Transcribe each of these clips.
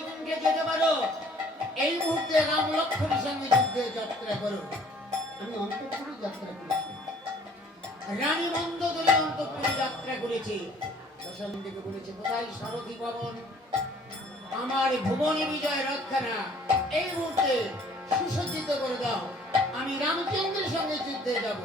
বৈকুণ্ঠে যেতে পারো, এই মুহূর্তে রাম লক্ষ্মণের সঙ্গে যুদ্ধে যাত্রা করো। আমি অন্তঃপুরে যাত্রা করেছি, রানী মন্দোদরী অন্তঃপুরে যাত্রা করেছি। দশরথকে বলেছে, কোথায় সারথি পবন, আমার ভুবনে বিজয় রথখানা এই মুহূর্তে সুসজ্জিত করে দাও, আমি রামচন্দ্রের সঙ্গে যুদ্ধে যাব।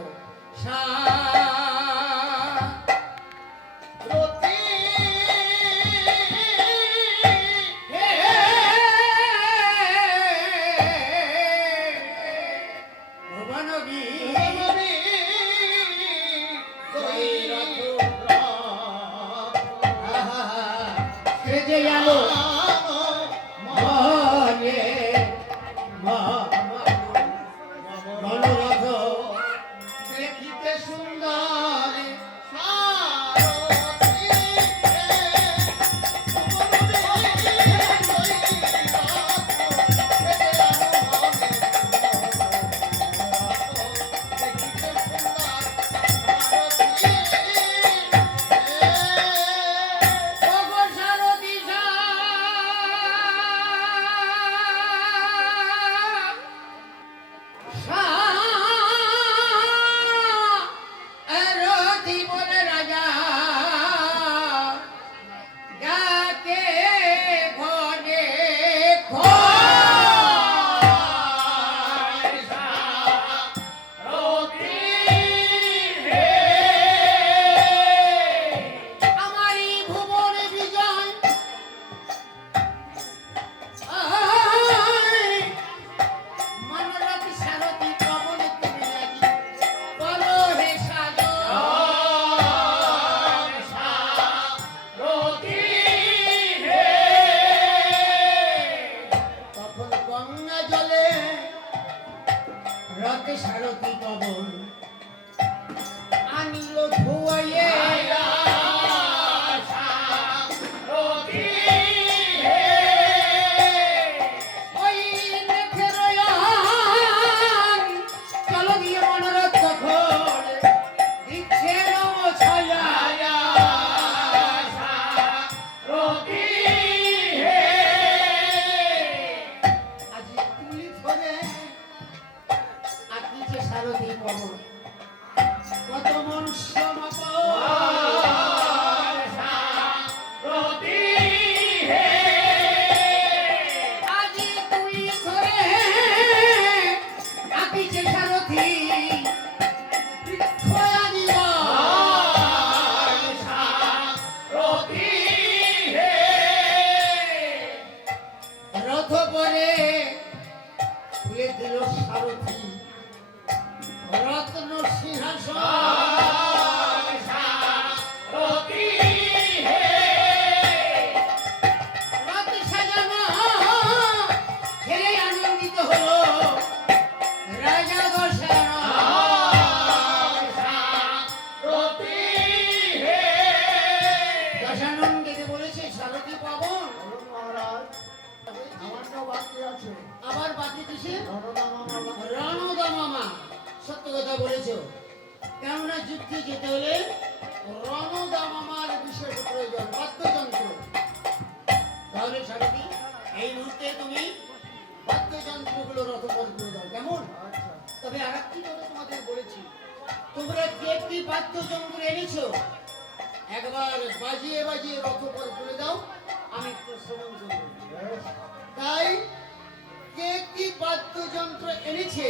সারথি পবন আনিল ধুয়াইয়ে আবার বাকি কিসে রণদা মামা। সত্য কথা বলেছ, কেননা যুদ্ধে যেতে হলে রণদা মামার বিশেষ প্রয়োজন, বাদ্যযন্ত্র। তাহলে সারথি এই মুহূর্তে তুমি বাদ্যযন্ত্রগুলো রথপথ করে দাও, কেমন? তবে আর একটি কথা তোমাদের বলেছি, তোমরা কে কি বাদ্যযন্ত্র এনেছো একবার বাজিয়ে বাজিয়ে রথপথ করে দাও, আমি একটু শ্রবণ করব। তাই কে কি বাদ্যযন্ত্র এনেছে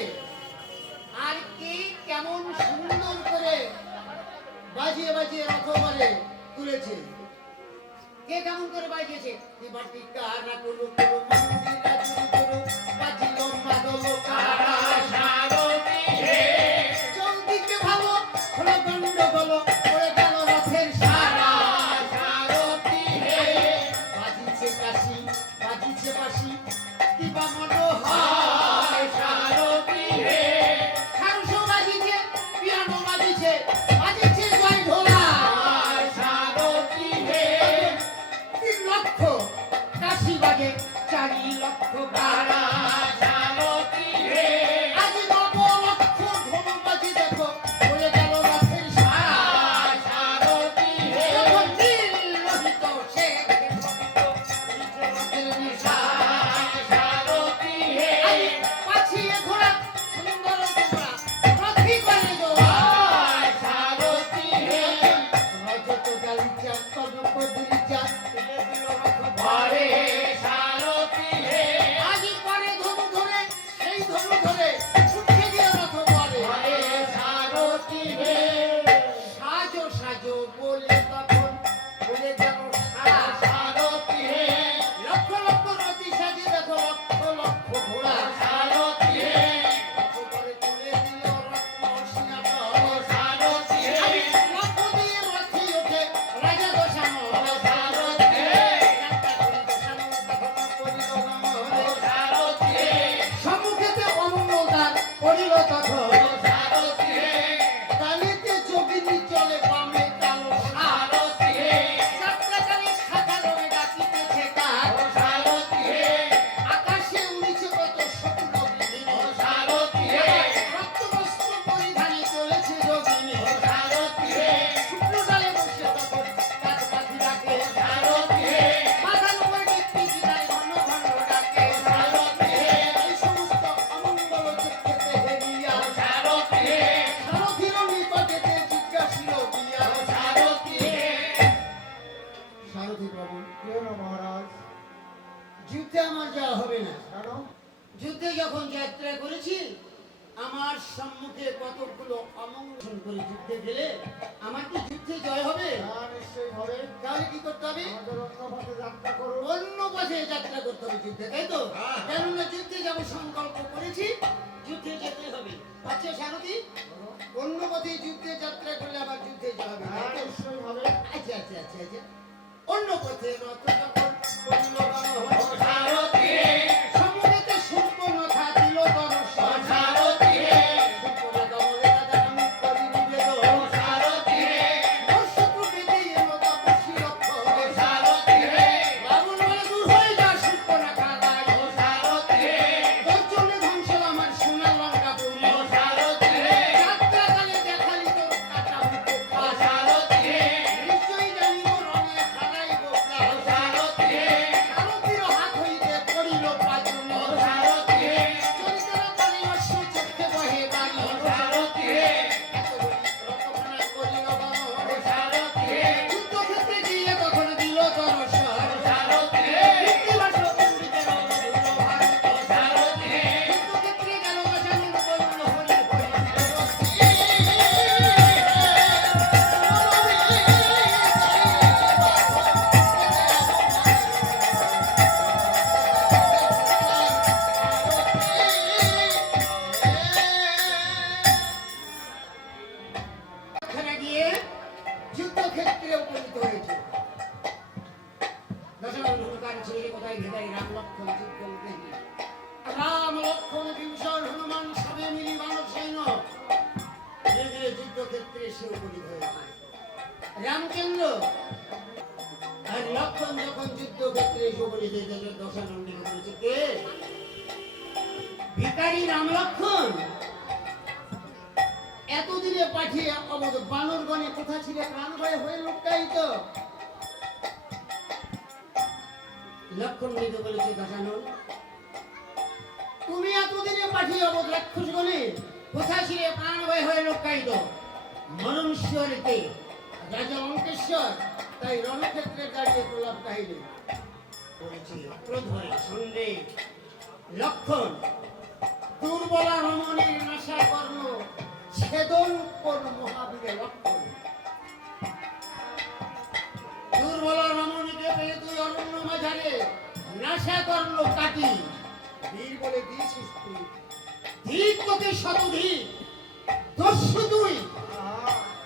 আর কে কেমন সুন্দর করে বাজিয়ে বাজিয়ে রথবারে তুলেছে, কে কেমন করে বাজিয়েছে, যুদ্ধে আমার যাওয়া হবে না। কেন? যুদ্ধে যখন যাত্রা করেছি আমার সম্মুখে কতগুলো অমঙ্গল করে যুদ্ধে গেলে আমার কি যুদ্ধে জয় হবে? হ্যাঁ, নিশ্চয়ই হবে। তাহলে কি করতে হবে? আমাদের অন্য পথে যাত্রা করুন। অন্য পথে যাত্রা করতে হবে যুদ্ধে, তাই তো? হ্যাঁ। কেননা যুদ্ধে যাব সংকল্প করেছি, যুদ্ধে যেতে হবে। আচ্ছা সারথি, অন্য পথে যুদ্ধে যাত্রা করলে আবার যুদ্ধে যাবে, তাই হ্যাঁ, তো? নিশ্চয়ই হবে। আচ্ছা আচ্ছা আচ্ছা আচ্ছা, অন্য পথে রথ যখন পরিল গণ হল, সারথি সমবেত সূর্পনখা দিল দর্শন। সারথি সূর্পনখা বলে, দাদা আমি করি নিবেদন। সারথি দর্শক বেদে এলো তপস্বী লক্ষণ। সারথি রাবণ বলে, দূর হয়ে যা সূর্পনখা রায়। সারথি তোর জন্য ধ্বংস আমার সোনার লঙ্কাপুরী। সারথি যাত্রাকালে দেখালি তোর কাটা উপকার। সারথি নিশ্চয়ই জানিব রঙে হারাইব প্রাণ। সারথি সারথির হাত হইতে পড়িল পাজনি। সারথি চলিতে না পারি অশ্ব চক্ষে বহে বালি। সারথি এত বলি রথখানা করিল গমন। সারথি যুদ্ধক্ষেত্রে গিয়ে তখন দিল দর্শন। সারথি কৃত্তিবাস পণ্ডিতে রণধুলো ভারত। সারথি যুদ্ধক্ষেত্রে গেল দশানন বলল হরি হরি। ওখানে গিয়ে যুদ্ধক্ষেত্রে উপনীত হয়েছে। দশরথ হুঙ্কার ছেড়ে কোথায় ভেদাই রাম লক্ষ্মণ যুদ্ধ উপনীত। রাম লক্ষ্মণ বিভীষণ হনুমান সবে মিলি মানব সৈন্য ধীরে ধীরে যুদ্ধক্ষেত্রে সে উপনীত হয়েছে। রামচন্দ্র আর লক্ষ্মণ যখন যুদ্ধক্ষেত্রে এসে উপনীত হয়েছে, দশানন্দীকে বলেছে, কে? ভিখারি রাম লক্ষ্মণ এতদিনে পাঠিয়ে অবধ বানরগণে কোথা ছিল প্রাণ ভয় হয়ে লুকায়িত। লক্ষণ দিকে বলেছে, দশানন তুমি এতদিনে পাঠিয়ে অবধ রাক্ষসগণে কোথা ছিল প্রাণ ভয় হয়ে লুকায়িত। মরণশ্বরীতে রাজা লঙ্কেশ্বর তাই রণক্ষেত্রে দাঁড়িয়ে প্রলাপ কাহিনী বলেছে। প্রধরে সন্দেহ লক্ষণ দুর্বলা রমণীর নাশা কর্ম ছেদন কোন মহাবীরে লক্ষণ। দুর্বলা রমণীকে পেয়ে তুই অরণ্য মাঝারে নাশা করলো কাটি। বীর বলে দিয়েছিস তুই, ধীর তোকে শতধীর দস্যু তুই।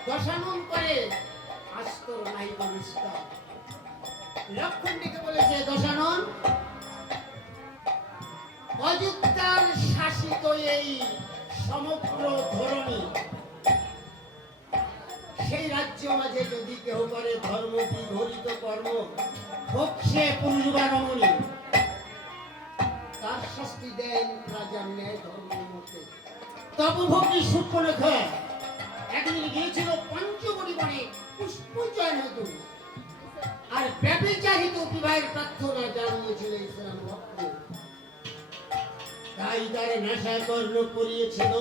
দশানন করে আস্তর নাই বলিস্তা। লক্ষণটিকে বলেছে, দশানন অযুক্তার শাসিত এই সমগ্র ধরণী, সেই রাজ্য মাঝে যদি কেহ করে ধর্ম বিঘোরিত কর্ম হোক সে পুরুষবা রমণী, তার শাস্তি দেন রাজার ন্যায় ধর্ম মতে। তপভোগী সূর্পনখা একদিন গিয়েছিল পঞ্চবটি বনে পুষ্প চয়ন হেতু আর ব্যভিচারিত বিবাহের প্রার্থনা জানিয়েছিল ইসলাম ভক্ত। তাই তারে নেশা কর্ণ করিয়েছিল,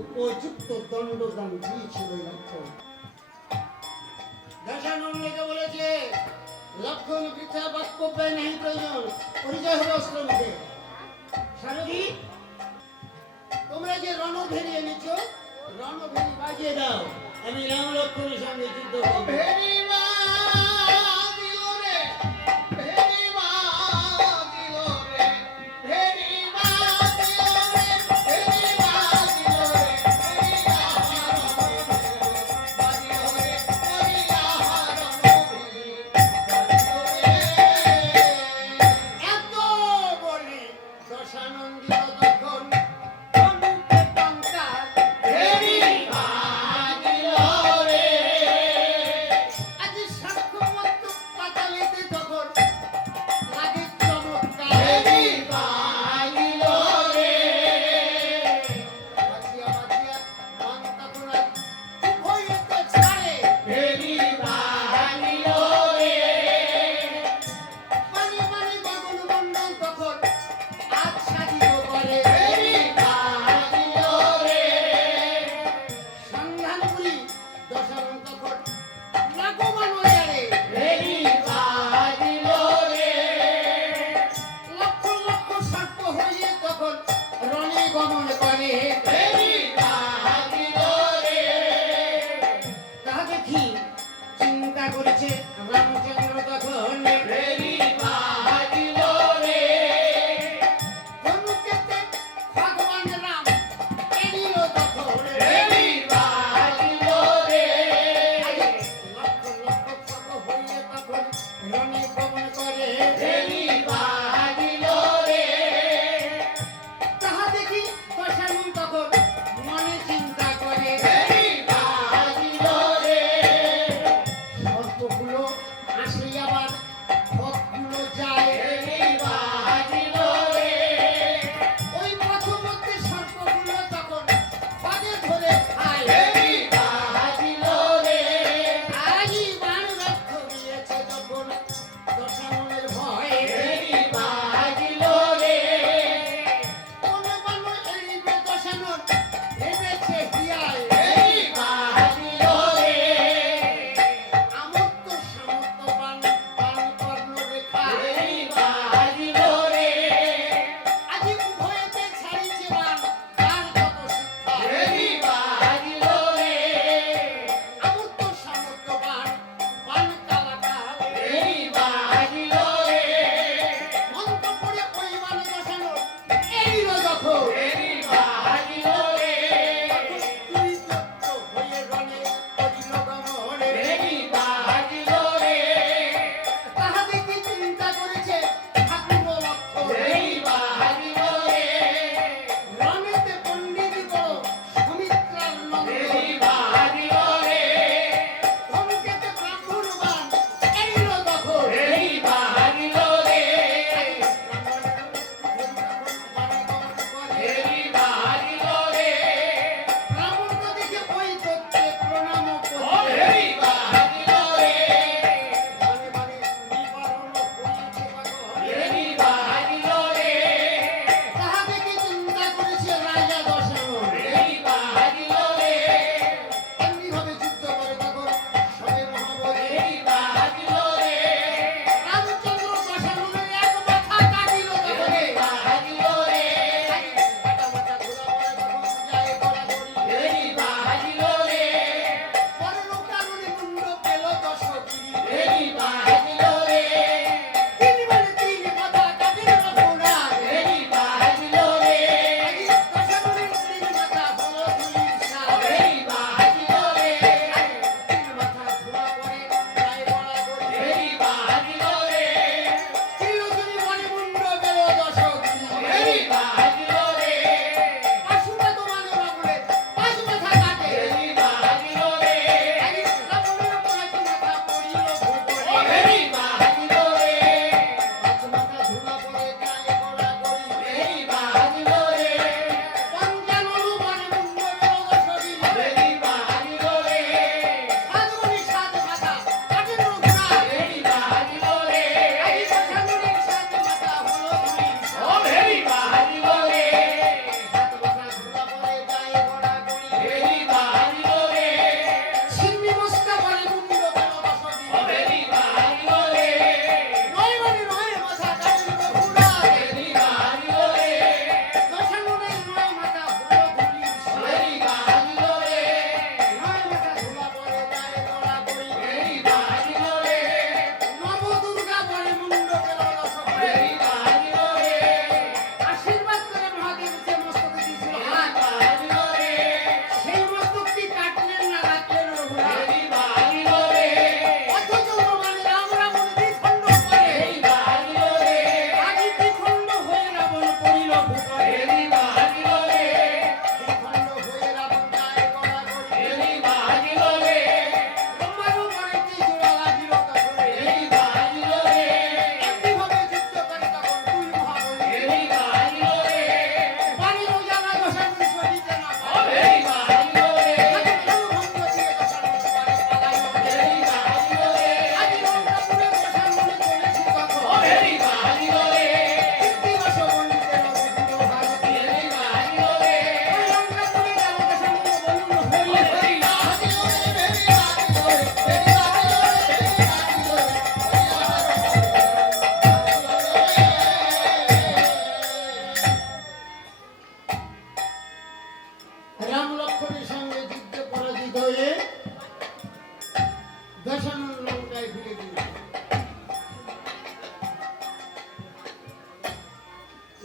উপযুক্ত দণ্ডদান দিয়েছিল লক্ষণ। দশানন্দকে বলেছে, লক্ষণ বৃথা বাক্যব্যে নেই প্রয়োজন, পরিচয় হবে অস্ত্র মুখে। সারথি তোমরা যে রণভেরি এনেছ, রণভেরি বাজিয়ে দাও, আমি রাম লক্ষণের সঙ্গে যুদ্ধ করব। ভেরি দিল রে, ভেরি দিল রে, ভেরি দিল রে, ভেরি দিল রে, এত বলে দশানন্দিত তখন ধনুকে টঙ্কার ভেরি দিল রে। আজ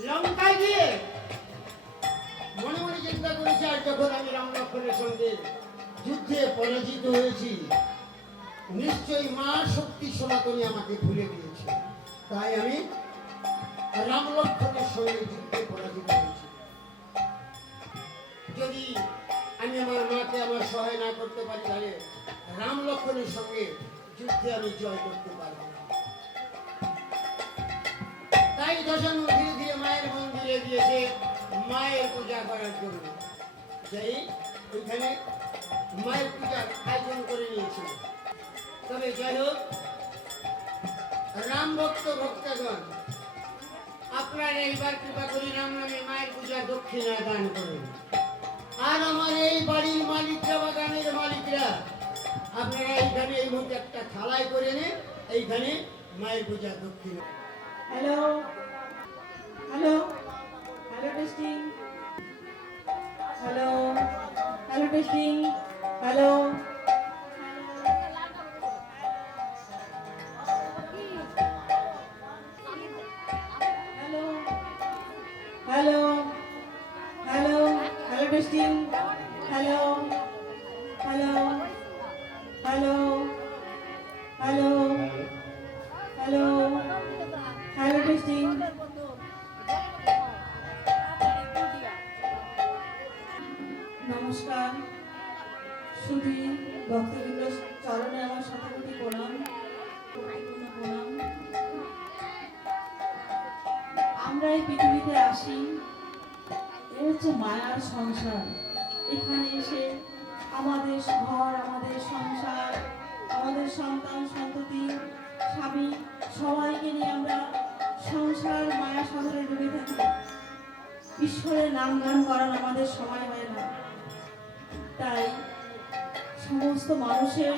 লঙ্কায় গিয়ে মনে মনে চিন্তা করেছি, আর যখন আমি রাম লক্ষ্মণের সঙ্গে যুদ্ধে পরাজিত হয়েছি, নিশ্চয়ই মা শক্তি সনাতনী আমাকে ভুলে গিয়েছে। তাই আমি রাম লক্ষ্মণের সঙ্গে যুদ্ধে পরাজিত হয়েছি। যদি আমি আমার মাকে আমার সহায় না করতে পারি, তাহলে রাম লক্ষ্মণের সঙ্গে যুদ্ধে আমি জয় করতে পারবো না। তাই দশানু ধীরে ধীরে মায়ের মন্দিরে গিয়েছে মায়ের পূজা করার জন্য। যাই ওইখানে মায়ের পূজার আয়োজন করে নিয়েছিল। তবে যাই হোক, রাম ভক্ত ভক্তগণ, আপনারা এইবার কৃপা করি রাম নামে মায়ের পূজার দক্ষিণা দান করুন। আর আমার এই বাড়ির মালিকরা বা গ্রামের মালিকরা, আপনারা এইখানে এই মুহূর্তে একটা থালায় করে নেন, এইখানে মায়ের পূজার দক্ষিণা। Hello hello hello testing, hello hello testing, hello hello hello hello hello testing, hello hello hello hello hello hello testing. নমস্কার, শুধু ভক্তবৃন্দ চরণে আমার শতকোটি প্রণাম, কোটিপূর্ণ প্রণাম। আমরা এই পৃথিবীতে আসি, এ হচ্ছে মায়ার সংসার। এখানে এসে আমাদের ঘর, আমাদের সংসার, আমাদের সন্তান সন্ততি, স্বামী সবাইকে নিয়ে আমরা সংসার মায়া সাগরে ডুবে থাকি। ঈশ্বরের নাম গান করার আমাদের সময় হয় না। তাই সমস্ত মানুষের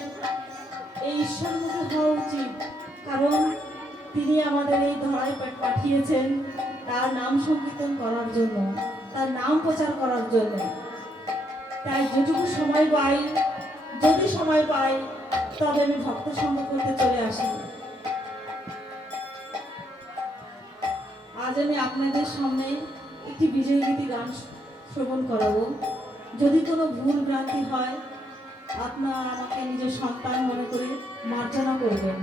এই ঈশ্বরমুখী হওয়া উচিত, কারণ তিনি আমাদের এই ধরায় পাঠিয়েছেন তার নাম সংকীর্তন করার জন্য, তার নাম প্রচার করার জন্য। তাই যেটুকু সময় পাই, যদি সময় পাই, তবে আমি ভক্ত সঙ্গ করতে চলে আসি। আজ আমি আপনাদের সামনে একটি বিজয় গীতি গান শ্রবণ করাবো। যদি কোনো ভুল ভ্রান্তি হয়, আপনারা আমাকে নিজের সন্তান মনে করে মার্জনা করবেন।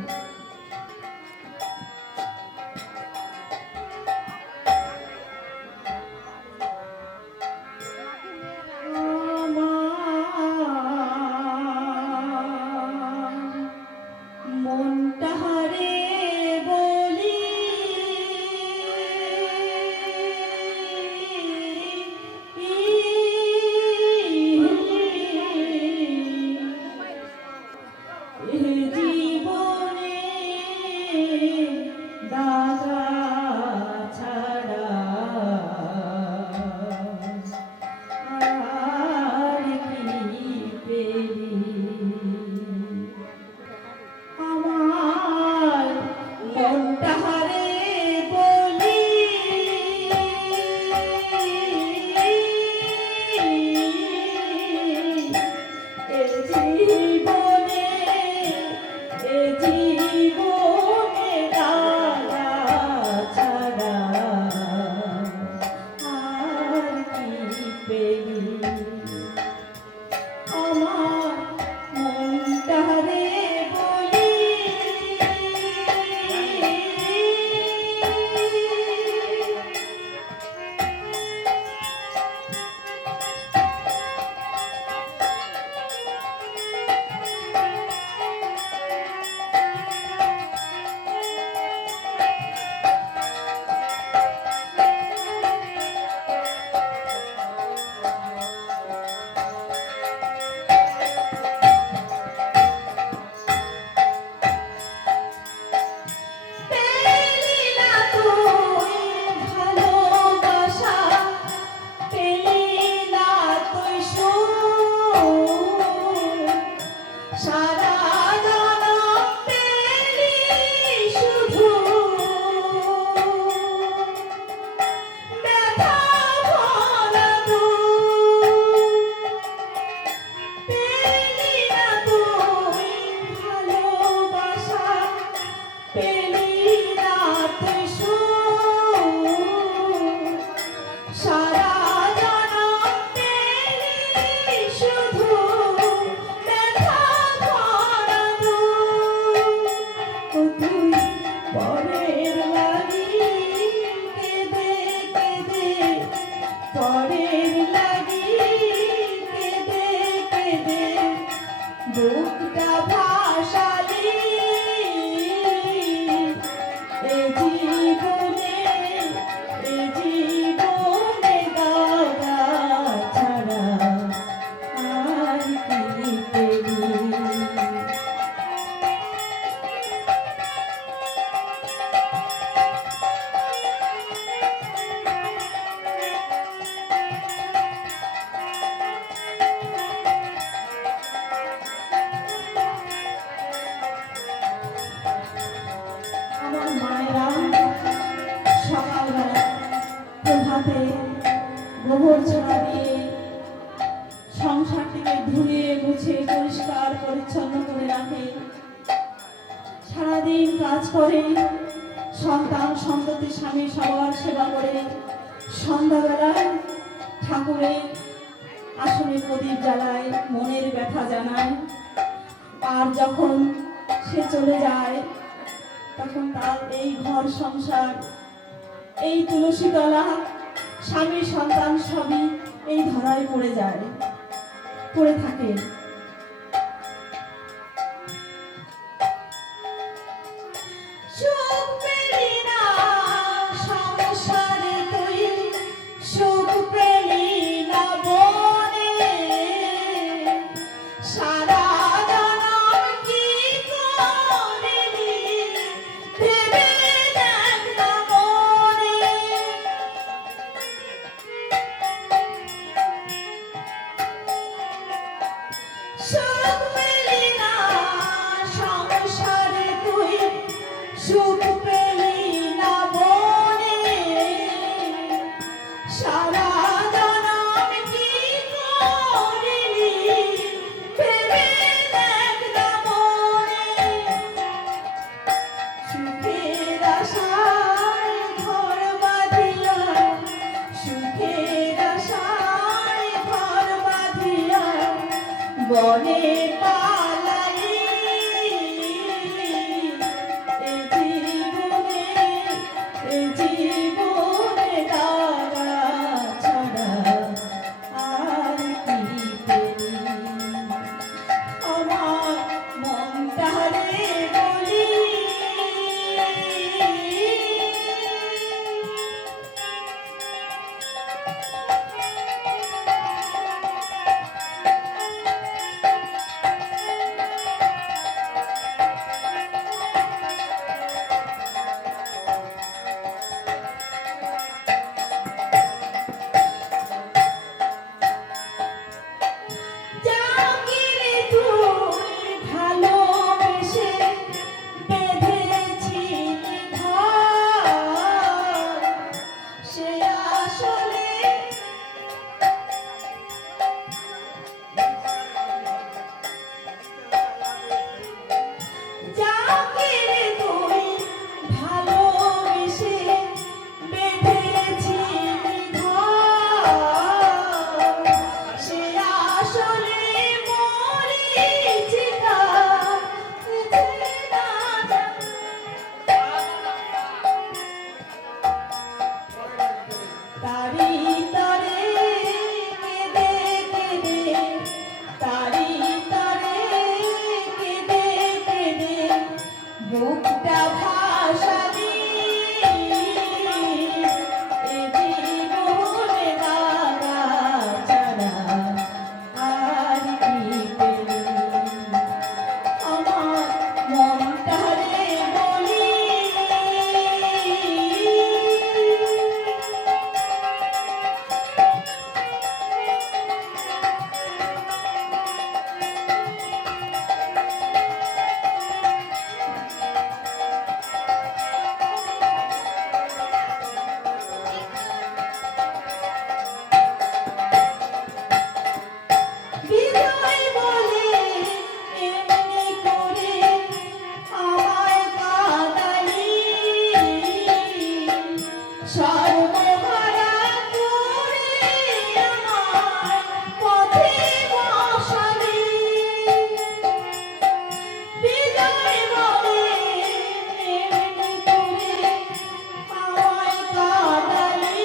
মনটা হারে বলি জীবনে ঘরের লাগি কেঁদে কেঁদে বুকটা ভাসালি এ জীবনে দাদা ছাড়া আর কি পেলি। আমার মায়েরা সকালবেলা প্রভাতে গোবর ছড়া দিয়ে সংসারটিকে ধুয়ে মুছে পরিষ্কার পরিচ্ছন্ন করে রাখে, সারাদিন কাজ করে, সন্তান সন্ততি স্বামী সবার সেবা করে, সন্ধ্যাবেলায় ঠাকুরের আসনে প্রদীপ জ্বালায়, মনের ব্যথা জানায়। আর যখন সে চলে যায় তখন তার এই ঘর সংসার, এই তুলসী তলা, স্বামী সন্তান সবই এই ধরায় পড়ে থাকে। সুখ পেলি না সংসারে তুই, সুখ পেলি না বনে, সারা জনম কি করলি ভেবে দেখ না মনে। সুখ পেলি না সংসারে তুই, সুখ পেলি না বনে, সারা জনম কি করলি ভেবে দেখ না মনে। সুখের আশায় ঘর বাঁধিয়া, সুখের আশায় ঘর বাঁধিয়া বনে পালালি এ জীবনে দাদা ছাড়া আর কি পেলি। আমার মনটারে বলি জাগিরে তুই ভালোবেসে বেঁধেছিলি ঘর, সে আসলে জাগিরে তুই ভালোবেসে বেঁধেছিলি ঘর, সে আসলে মরীচিকা তারি তরে কেঁদে কেঁদে, তারি তরে কেঁদে কেঁদে বুকটা ভাসালি এ জীবনে দাদা ছাড়া আর কি পেলি। আমার মনটারে বলি বিজয় বলে এমনি করে আমায় কাঁদালি, সর্বহারা করে আমার পথে বসালি। বিজয় বলে এমনি করে আমায় কাঁদালি,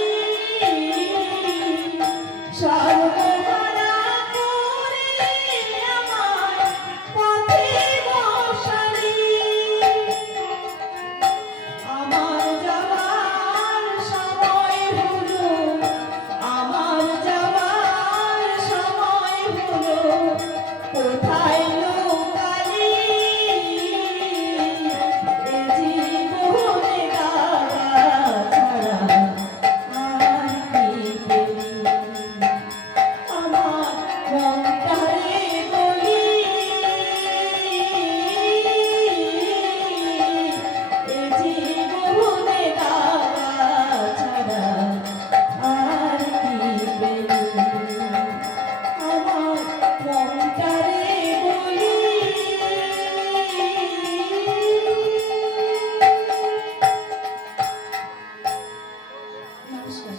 নমস্কার।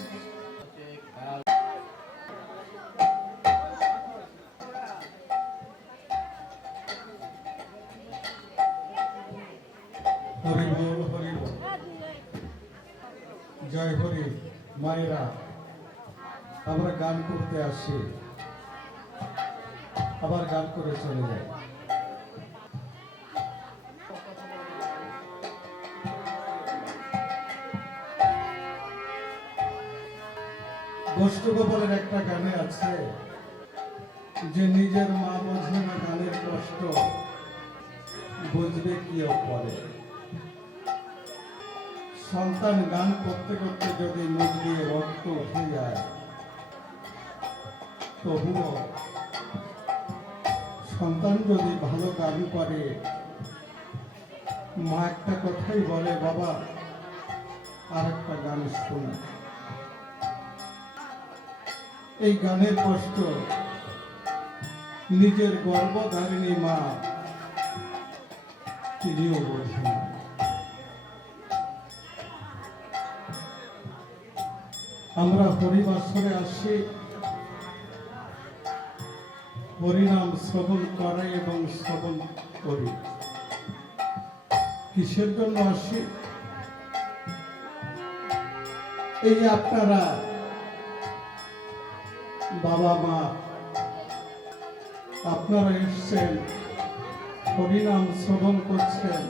হরি বল হরি বল। জয় হরি। মায়েরা, আমরা গান করতে আসি, আবার গান করে চলে যাই। গোষ্ঠগোপালের একটা গানে আছে যে নিজের মা বোঝে না গানের কষ্ট, বুঝবে কি পরে। সন্তান গান করতে করতে যদি মুখ দিয়ে রক্ত উঠে যায়, তবুও সন্তান যদি ভালো গান করে, মা একটা কথাই বলে, বাবা আর একটা গান শোনা। এই গানের কষ্ট নিজের গর্ভধারিণী মা তিনিও বোঝেন। আমরা হরিবাসরে আসি, হরিনাম শ্রবণ করে এবং শ্রবণ করি। কিসের জন্য আসি? এই যে আপনারা বাবা মা আপনারা এসছেন, হরিনাম শ্রবণ করছেন,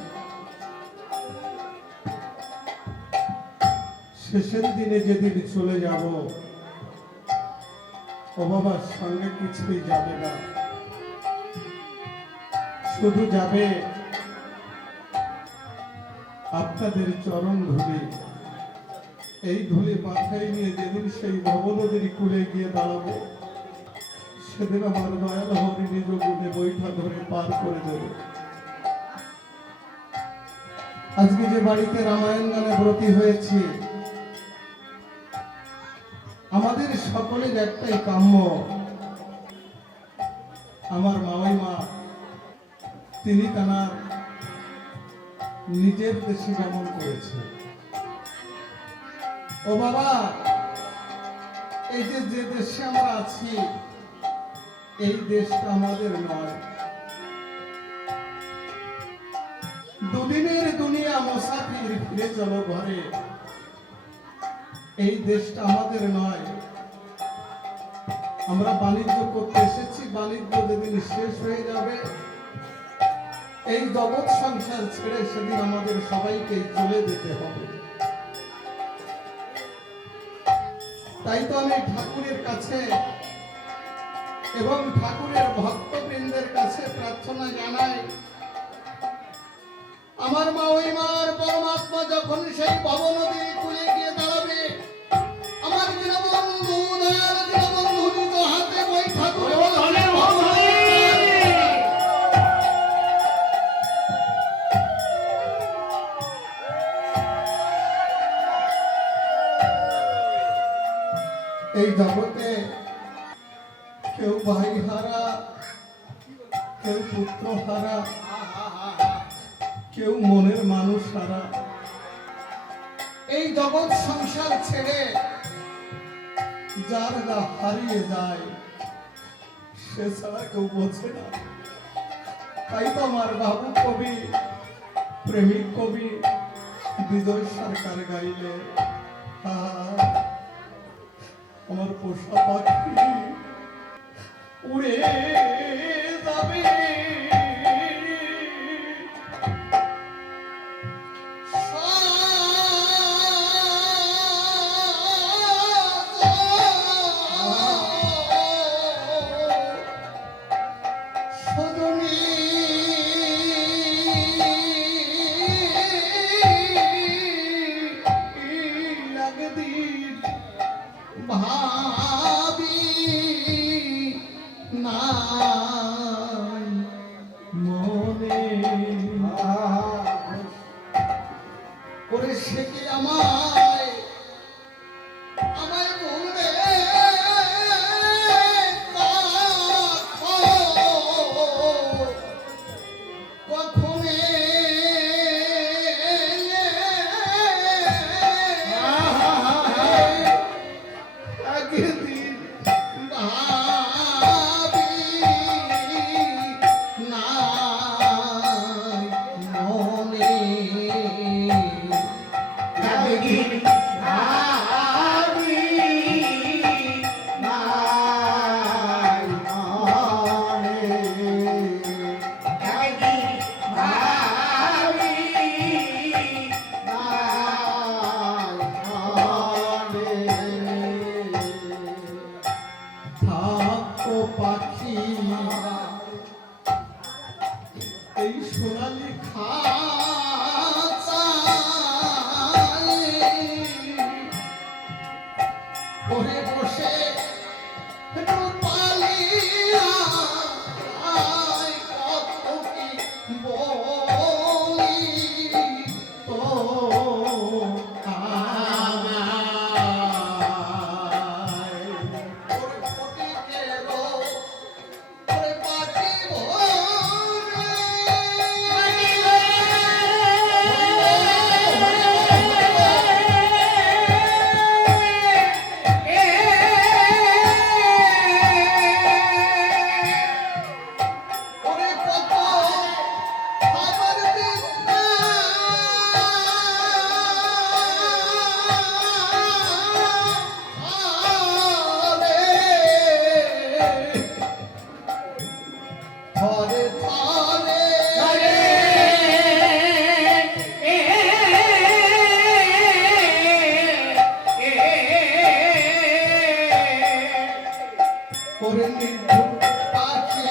শেষের দিনে যেদিন চলে যাব, ও বাবার সঙ্গে কিছুই যাবে না, শুধু যাবে আপনাদের চরণ ধুলি। এই ধুলি মাথায় নিয়ে যেদিন সেই ভবনদীর কূলে গিয়ে দাঁড়াবো, সেদিন আমার দয়াল হরি নিজ গুণে বৈঠা ধরে পার করে দেবে। আজকে যে বাড়িতে রামায়ণ গানে ব্রতী হয়েছি, আমাদের সকলের একটাই কাম্য, আমার মাওই মা তিনি তার নিজের দেশে গমন করেছে। ও বাবা, এই যে যে দেশে আমরা আছি, এই দেশটা আমাদের নয়। দুদিনের দুনিয়া মুসাফির, ফিরে চলো ঘরে। এই দেশটা আমাদের নয়। আমরা বাণিজ্য করতে এসেছি, বাণিজ্য যেদিন শেষ হয়ে যাবে, এই জগৎ সংসার ছেড়ে সেদিন আমাদের সবাইকে চলে যেতে হবে। তাই তো আমি ঠাকুরের কাছে এবং ঠাকুরের ভক্তবৃন্দের কাছে প্রার্থনা জানাই, আমার মা ওই মার পরমাত্মা যখন সেই ভবনদীর কূলে গিয়ে দাঁড়াবে, আমার দীনবন্ধু দয়াল দীনবন্ধু নিজ হাতে ওই ঠাকুর এই জগতে কেউ ভাই হারা, কেউ পুত্র হারা, কেউ মনের মানুষ হারা। এই জগৎ সংসার ছেড়ে যারা হারিয়ে যায়, সে ছাড়া কেউ বোঝে না। তাই তো আমার বাবু কবি, প্রেমিক কবি বিজয় সরকার গাইলে, আমার পোষা পাখি উড়ে যাবে, ভাবি নাই মনে। ওরে সে কি আমায় আমায় বলবে কখনে ওরে বসে রূপালিয়া আয় কত কি বলি তো আয় ওরে ফটিকেরও ওরে বাটি ভরে ওরে কত আমার দিদা থরে থরে ওরে নির্ভুল পাখি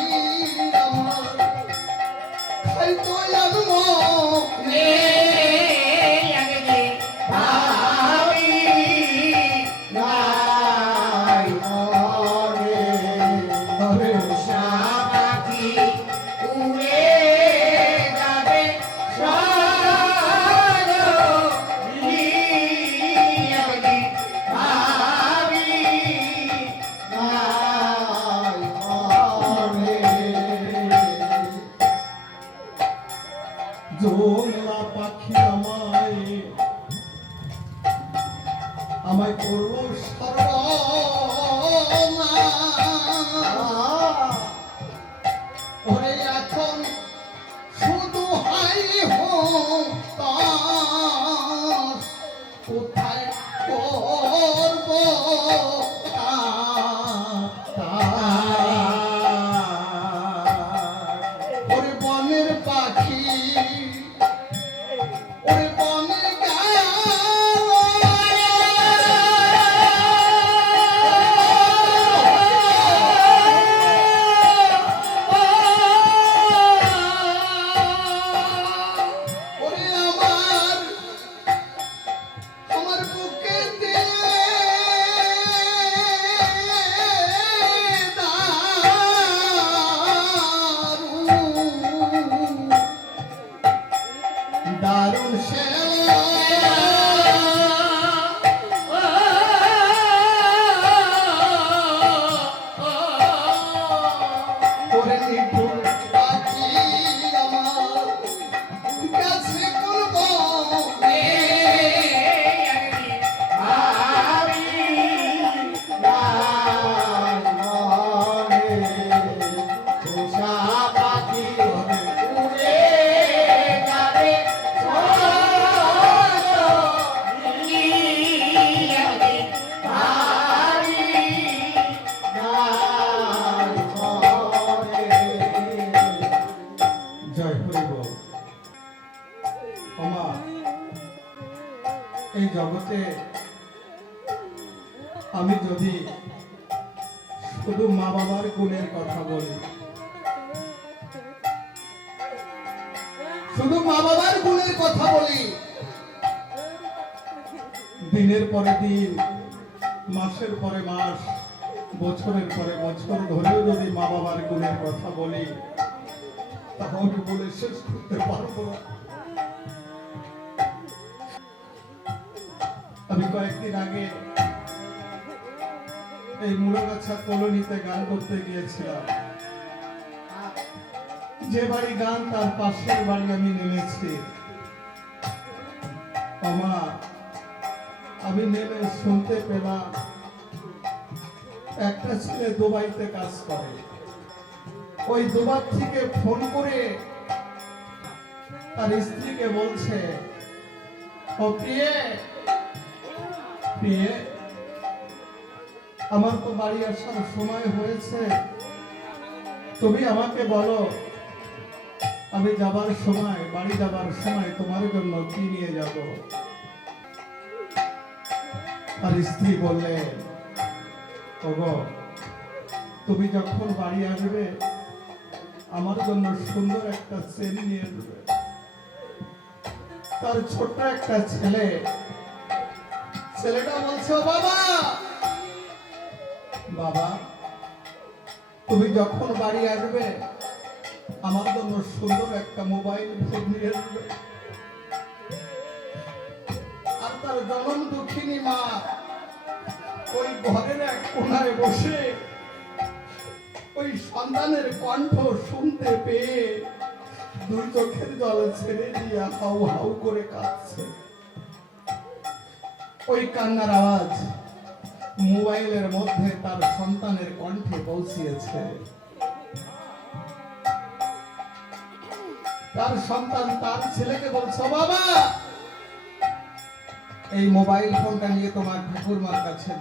আমার খাইতো লাগলো নাই মরে আরে পাখি উড়ে যাবে নাই মরে জোলা পাখি আমায় করলো ওরে এখন শুধু হাই হোক কোথায় করব ওরে বনের পাখি ওরে বনে ওরে আমার বুকে দারুণ শেলা ওরে নিপুণ পাখি আমার কাছে করবো জয় হরি বল। আমা এই জগতে আমি যদি শুধু মা বাবার গুণের কথা বলি, শুধু মা বাবার গুণের কথা বলি দিনের পরে দিন, মাসের পরে মাস, বছরের পরে বছর ধরেও যদি মা বাবার গুণের কথা বলি, তাহলে বলে শেষ করতে পারবো না। আমি কয়েকদিন আগে এই মুড়াগাছা কলোনিতে গান করতে গিয়েছিলাম। যে বাড়ি গান তার পাশের বাড়ি আমি নেমেছি। আমি নেমে শুনতে পেলাম একটা ছেলে দুবাইতে কাজ করে। ওই দুবাই থেকে ফোন করে তার স্ত্রীকে বলছে, ও প্রিয়ে প্রিয়ে, আমার তো বাড়ি আসার সময় হয়েছে, তুমি আমাকে বলো আমি যাবার সময়, বাড়ি যাবার সময় তোমার জন্য কি নিয়ে যাব। আর স্ত্রী বললে, ওগো তুমি যখন বাড়ি আসবে আমার জন্য সুন্দর একটা চেন নিয়ে আসবে। তার ছোট্ট একটা ছেলেটা বলছে, ও বাবা বাবা, তুমি যখন বাড়ি আসবে আমার জন্য সুন্দর একটা মোবাইল ফোন নিয়ে আসবে। আর তার জনম দুঃখিনী মা ওই ঘরের এক কোনায় বসে ওই সন্তানের কণ্ঠ শুনতে পেয়ে দুই চোখের জল ছেড়ে দিয়ে হাউ হাউ করে কাঁদছে। ওই কান্নার আওয়াজ মোবাইলের মধ্যে তার সন্তানের কণ্ঠে পৌঁছিয়েছে। তার সন্তান তার ছেলেকে বলছে, বাবা এই মোবাইল ফোনটা নিয়ে তোমার ঠাকুরমার কাছে